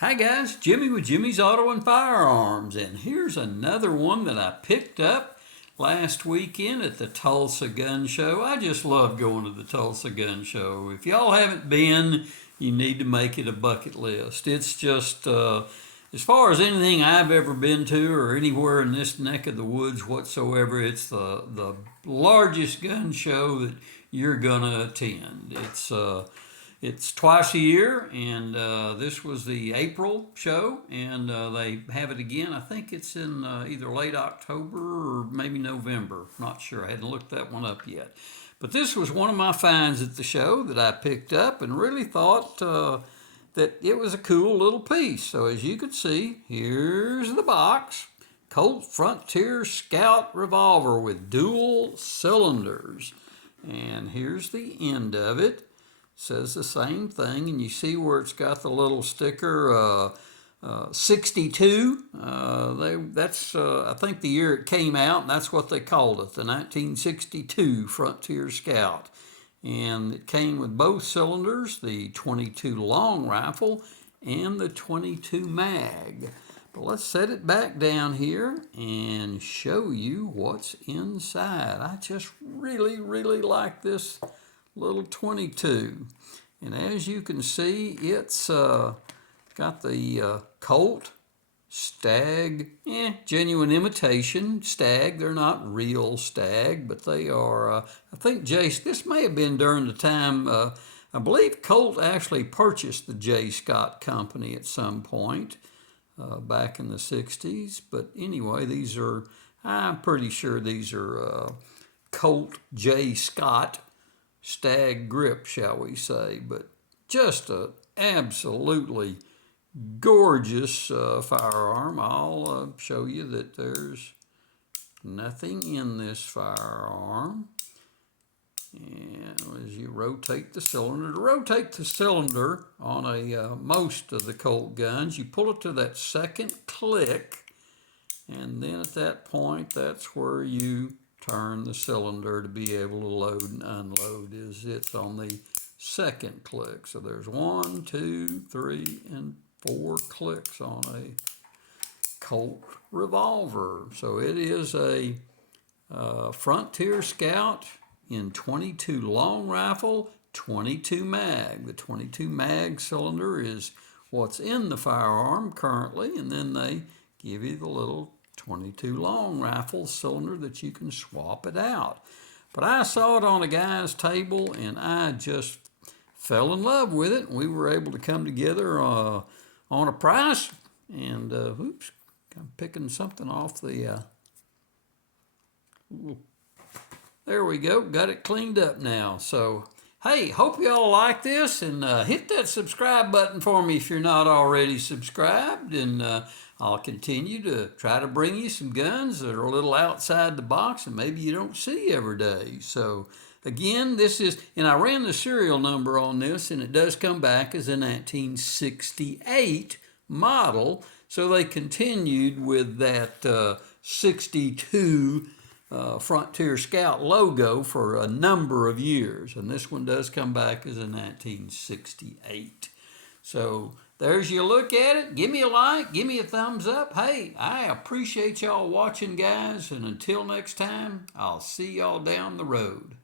Hi guys, Jimmy with Jimmy's Auto and Firearms, and here's another one that I picked up last weekend at the Tulsa Gun Show. I just love going to the Tulsa Gun Show. If y'all haven't been, you need to make it a bucket list. It's just, as far as anything I've ever been to or anywhere in this neck of the woods whatsoever, it's the largest gun show that you're going to attend. It's twice a year, and this was the April show, and they have it again. I think it's in either late October or maybe November. Not sure. I hadn't looked that one up yet. But this was one of my finds at the show that I picked up and really thought that it was a cool little piece. So as you can see, here's the box. Colt Frontier Scout revolver with dual cylinders. And here's the end of it. Says the same thing, and you see where it's got the little sticker 62. That's I think the year it came out, and that's what they called it, the 1962 Frontier Scout. And it came with both cylinders, the 22 long rifle and the 22 mag. But let's set it back down here and show you what's inside. I just really like this little 22, and as you can see, it's got the Colt Stag, genuine imitation Stag. They're not real Stag, but they are, I think Jace, this may have been during the time, I believe Colt actually purchased the J. Scott Company at some point back in the 60s, but anyway, these are, I'm pretty sure these are Colt J. Scott Stag grip, shall we say, but just a absolutely gorgeous firearm. I'll show you that there's nothing in this firearm. And as you rotate the cylinder, to rotate the cylinder on a most of the Colt guns, you pull it to that second click, and then at that point, that's where you turn the cylinder to be able to load and unload. It's on the second click. So there's 1, 2, 3, and 4 clicks on a Colt revolver. So it is a Frontier Scout in 22 long rifle, 22 mag. The 22 mag cylinder is what's in the firearm currently, and then they give you the little 22 long rifle cylinder that you can swap it out. But I saw it on a guy's table and I just fell in love with it. We were able to come together on a price, and oops, I'm picking something off the there we go, got it cleaned up now. So hey, hope y'all like this, and hit that subscribe button for me if you're not already subscribed, and I'll continue to try to bring you some guns that are a little outside the box and maybe you don't see every day. So again, this is, and I ran the serial number on this, and it does come back as a 1968 model. So they continued with that 62 Frontier Scout logo for a number of years, and this one does come back as a 1968. So there's your look at it. Give me a like, give me a thumbs up. Hey, I appreciate y'all watching, guys, and until next time, I'll see y'all down the road.